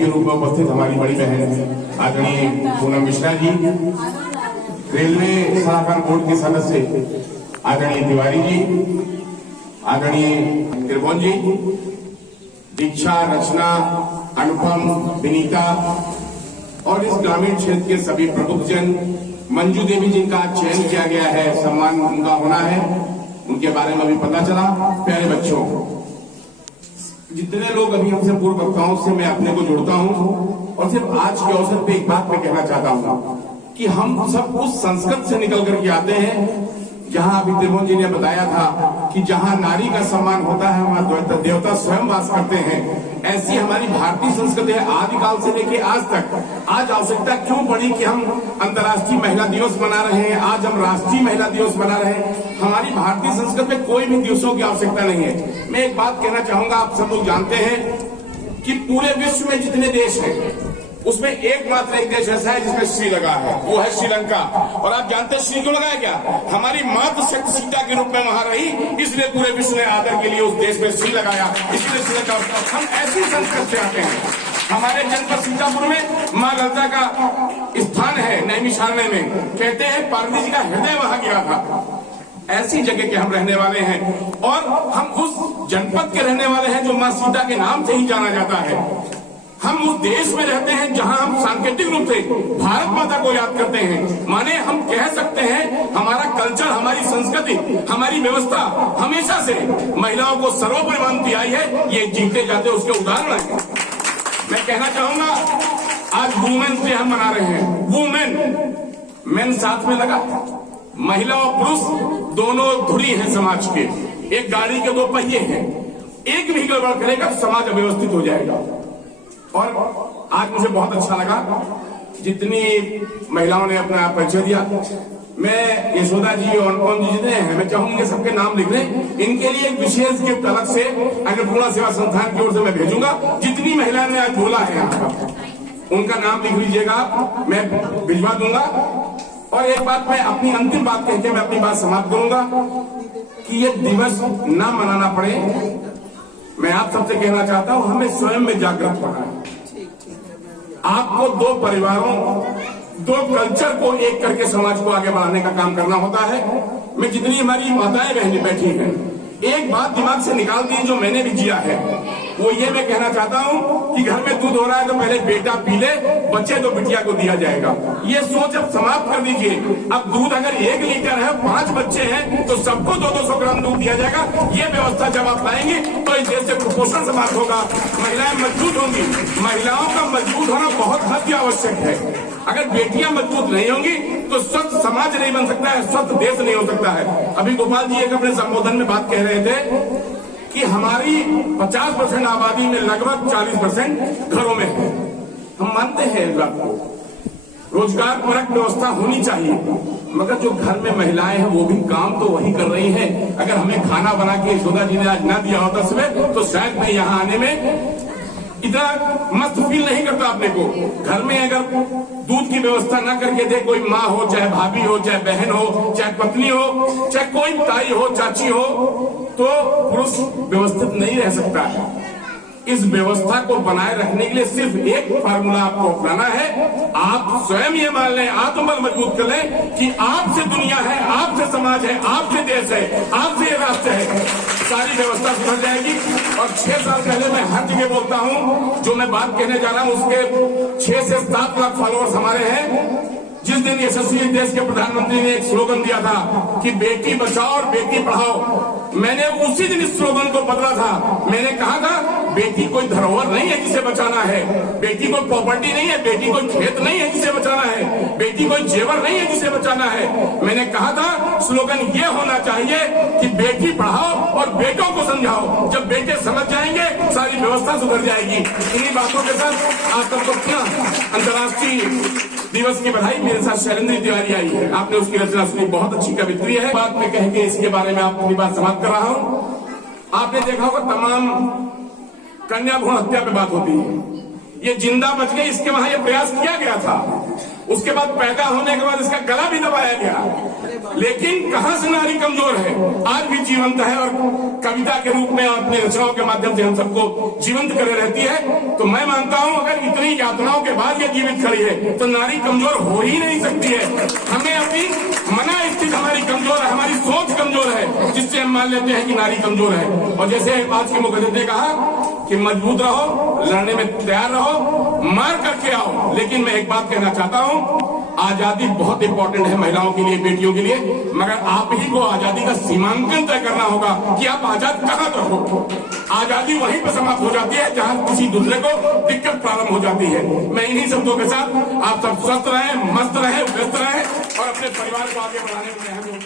के रूप में उपस्थित हमारी बड़ी बहन आदरणीय पूनम मिश्रा जी, रेलवे सलाहकार बोर्ड के सदस्य आदरणीय तिवारी जी, आदरणीय त्रिभुवन जी, दीक्षा, रचना, अनुपम, विनीता और इस ग्रामीण क्षेत्र के सभी प्रमुखजन, मंजू देवी जिनका चयन किया गया है, सम्मान उनका होना है, उनके बारे में अभी पता चला। प्यारे बच्चों, जितने लोग अभी हमसे पूर्व वक्ताओं से मैं अपने को जोड़ता हूं और सिर्फ आज के अवसर पे एक बात मैं कहना चाहता हूं कि हम सब उस संस्कृत से निकल करके आते हैं जहां अभी त्रिभुवन जी ने बताया था कि जहां नारी का सम्मान होता है वहां देवता स्वयं वास करते हैं। ऐसी हमारी भारतीय संस्कृति है आदिकाल से लेकर आज तक। आज आवश्यकता क्यों पड़ी कि हम अंतर्राष्ट्रीय महिला दिवस मना रहे हैं, आज हम राष्ट्रीय महिला दिवस मना रहे हैं। हमारी भारतीय संस्कृति में कोई भी दिवसों की आवश्यकता नहीं है। मैं एक बात कहना चाहूंगा, आप सब लोग जानते हैं कि पूरे विश्व में जितने देश हैं उसमें एकमात्र एक देश ऐसा है जिसमें श्री लगा है, वो है श्रीलंका। और आप जानते हैं श्री क्यों लगाया क्या? हमारी मातृ शक्ति सीता के रूप में वहां रही, इसलिए पूरे विश्व ने आदर के लिए उस देश में श्री लगाया, इसलिए श्रीलंका। हम ऐसी संस्कृति से आते हैं। हमारे जनपद सीतापुर में माँ ललिता का स्थान है, नैमिषारण्य में। कहते हैं पार्वती जी का हृदय वहां गिरा था। ऐसी जगह के हम रहने वाले हैं और हम उस जनपद के रहने वाले हैं जो माँ सीता के नाम से ही जाना जाता है। हम उस देश में रहते हैं जहां हम सांकेतिक रूप से भारत माता को याद करते हैं। माने हम कह सकते हैं हमारा कल्चर, हमारी संस्कृति, हमारी व्यवस्था हमेशा से महिलाओं को सर्वोपरि मानती आई है। ये जीते जाते उसके उदाहरण हैं। मैं कहना चाहूंगा आज वुमेन्स डे हम मना रहे हैं। वुमेन, मेन साथ में लगा, महिला और पुरुष दोनों धुरी हैं समाज के। एक गाड़ी के दो पहिए हैं, एक भी गड़बड़ करेगा समाज अव्यवस्थित हो जाएगा। और आज मुझे बहुत अच्छा लगा जितनी महिलाओं ने अपना परिचय दिया। मैं यशोदा जी और अनुपम जी जितने हैं, मैं चाहूंगी सबके नाम लिख लें। इनके लिए एक विशेष गिफ्ट अलग से अन्नपूर्णा सेवा संस्थान की ओर से मैं भेजूंगा। जितनी महिलाओं ने आज बोला है यहाँ पर उनका नाम लिख लीजिएगा, मैं भिजवा दूंगा। और एक बात मैं अपनी अंतिम बात कहकर मैं अपनी बात समाप्त करूंगा कि ये दिवस ना मनाना पड़े। मैं आप सबसे कहना चाहता हूं हमें स्वयं में जागृत होना है। आपको दो परिवारों, दो कल्चर को एक करके समाज को आगे बढ़ाने का काम करना होता है। मैं जितनी हमारी माताएं बहनें बैठी हैं, एक बात दिमाग से निकाल दी जो मैंने भी जिया है, वो ये मैं कहना चाहता हूं कि घर में दूध हो रहा है तो पहले बेटा पी ले, बच्चे तो बिटिया को दिया जाएगा। ये सोच अब समाप्त कर दीजिए। अब दूध अगर 1 लीटर है, 5 बच्चे हैं तो सबको 200 ग्राम दूध दिया जाएगा। ये व्यवस्था जब आप लाएंगे तो इस देश से कुपोषण समाप्त होगा, महिलाएं मजबूत होंगी। महिलाओं का मजबूत होना बहुत अति आवश्यक है। अगर बेटियां मजबूत नहीं होंगी तो स्वस्थ समाज नहीं बन सकता है, स्वस्थ देश नहीं हो सकता है। अभी गोपाल जी एक अपने संबोधन में बात कह रहे थे कि हमारी 50% आबादी में लगभग 40% घरों में है। हम मानते हैं इस बात को, रोजगार परक व्यवस्था होनी चाहिए, मगर जो घर में महिलाएं हैं वो भी काम तो वही कर रही हैं। अगर हमें खाना बना के यशोदा जी ने आज ना दिया होता सुबह तो शायद मैं यहाँ आने में इतना मस्त फील नहीं करता अपने को। घर में अगर दूध की व्यवस्था ना करके दे कोई माँ हो, चाहे भाभी हो, चाहे बहन हो, चाहे पत्नी हो, चाहे कोई ताई हो, चाची हो, तो पुरुष व्यवस्थित नहीं रह सकता है। इस व्यवस्था को बनाए रखने के लिए सिर्फ एक फार्मूला आपको अपनाना है। आप स्वयं ये मान लें, आत्मबल मजबूत कर लें कि आपसे दुनिया है, आपसे समाज है, आपसे देश है, आपसे ये राष्ट्र है। सारी व्यवस्था सुधर जाएगी। और 6 साल पहले मैं हर जगह बोलता हूं, जो मैं बात कहने जा रहा हूं उसके 6 से 7 लाख फॉलोअर्स हमारे हैं। जिस दिन यशस्वी देश के प्रधानमंत्री ने एक स्लोगन दिया था कि बेटी बचाओ और बेटी पढ़ाओ, मैंने उसी दिन इस स्लोगन को बदला था। मैंने कहा था बेटी कोई धरोहर नहीं है जिसे बचाना है, बेटी कोई प्रॉपर्टी नहीं है, बेटी कोई खेत नहीं है जिसे बचाना है, बेटी कोई जेवर नहीं है जिसे बचाना है। मैंने कहा था स्लोगन ये होना चाहिए कि बेटी पढ़ाओ और बेटों को समझाओ। जब बेटे समझ जाएंगे सारी व्यवस्था सुधर जाएगी। इन्हीं बातों के साथ आप सबको अंतर्राष्ट्रीय दिवस की बधाई। मेरे साथ शैलेंद्र तिवारी आई है, आपने उसकी रचना सुनी, बहुत अच्छी कवित्री है। बात में कह के इसके बारे में अपनी बात समाप्त कर रहा हूं। आपने देखा होगा तमाम कन्या भ्रूण हत्या पे बात होती है। ये जिंदा बच गई, इसके वहां ये प्रयास किया गया था। उसके बाद पैदा होने के बाद इसका गला भी दबाया गया। लेकिन कहां से नारी कमजोर है, आज भी जीवंत है और कविता के रूप में अपने रचनाओं के माध्यम से हम सबको जीवंत करे रहती है। तो मैं मानता हूं अगर इतनी यातनाओं के बाद ये जीवित खड़ी है तो नारी कमजोर हो ही नहीं सकती है। हमें अपनी मना स्थिति हमारी कमजोर है, हमारी सोच कमजोर है, जिससे हम मान लेते हैं कि नारी कमजोर है। और जैसे आज के मुख्यमंत्री ने कहा कि मजबूत रहो, लड़ने में तैयार रहो, मार करके आओ। लेकिन मैं एक बात कहना चाहता हूं, आजादी बहुत इंपॉर्टेंट है महिलाओं के लिए, बेटियों के लिए, मगर आप ही को आजादी का सीमांकन तय करना होगा कि आप आजाद कहां तक हो। आजादी वहीं पर समाप्त हो जाती है जहां किसी दूसरे को दिक्कत प्रारंभ हो जाती है। मैं इन्हीं शब्दों के साथ आप सब स्वस्थ रहें, मस्त रहें, व्यस्त रहें और अपने परिवार को आगे बढ़ाने में